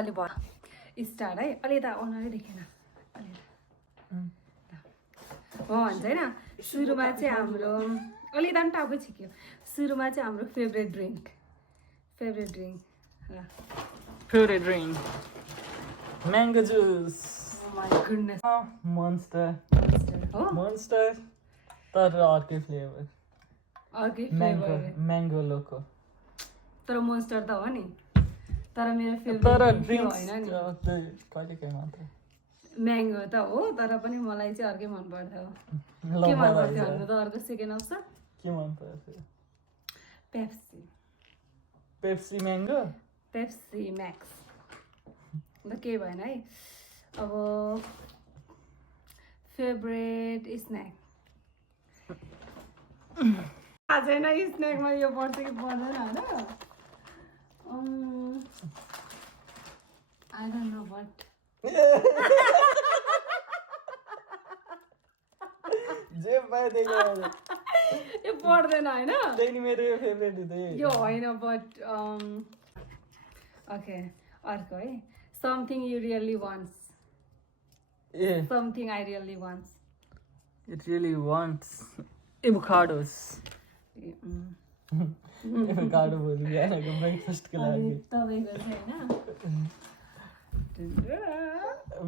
अलि भयो स्टार्ट है अलि त अनुहारै देखेन अलि म भन्छ होइन सुरुमा चाहिँ हाम्रो अलि त टाउको छिक्यो सुरुमा चाहिँ हाम्रो favourite drink Mango juice. Oh my goodness. Monster. हो Monster. तर अर्कै फ्लेभर. अर्कै Mango. Flavour Mango loco. तर मोन्स्टर त हो नि तर मेरो तर फेभरेट ड्रिङ्क्स होइन नि कहिले काहीँ मात्र. म्याङ्गो त हो तर पनि मलाई चाहिँ अर्कै मन पर्थ्यो ल के मन मलाई पर्थ्यो भन्नु त अर्को सेकेन्ड अप्सन के मन पर्थ्यो? Pepsi Pepsi mango? Pepsi Max अन्त केही भएन है अब फेभरेट स्न्याक थाहा छैन स्न्याकमा यो पर्छ कि पर्दैन होइन आई डोन्ट नो बट जे पायो त्यही ल्याएर. यो पर्दैन होइन त्यही नि मेरो फेभरेट हो त्यही. यो होइन बट ओके अर्को है something you really wants A something I really wants it really wants avocados. Avocado भोलि बिहानको ब्रेकफास्टको लागि. तपाईँको चाहिँ होइन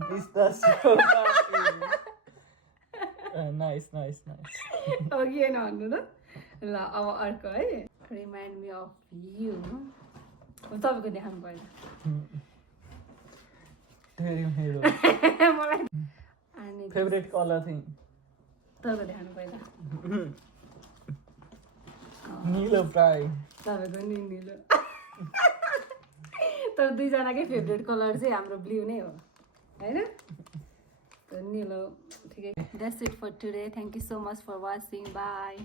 पिस्ताचियो. Nice nice nice. अघि होइन भन्नु त ल अब अर्को है रिमाइन्ड मी अफ यु तपाईँको देखाउनु पर्यो धेरै मेरो मलाई अनि फेभरेट कलर थिङ तपाईँको देखाउनु पर्यो निलो प्राय. तपाईँको नि निलो तर दुईजनाकै फेभरेट कलर चाहिँ हाम्रो ब्लू नै हो होइन निलो ठिकै that's it for today thank you so much for watching by